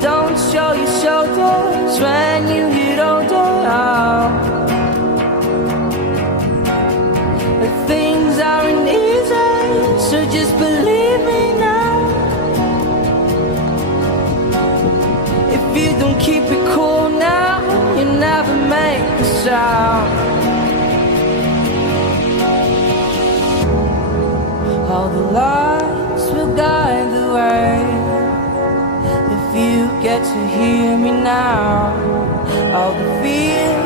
don't show your shoulders when you get older. Things aren't easy, so just believe me now. If you don't keep it cool now, you never make a sound. All the lights will guide the way. If you get to hear me now, all the fears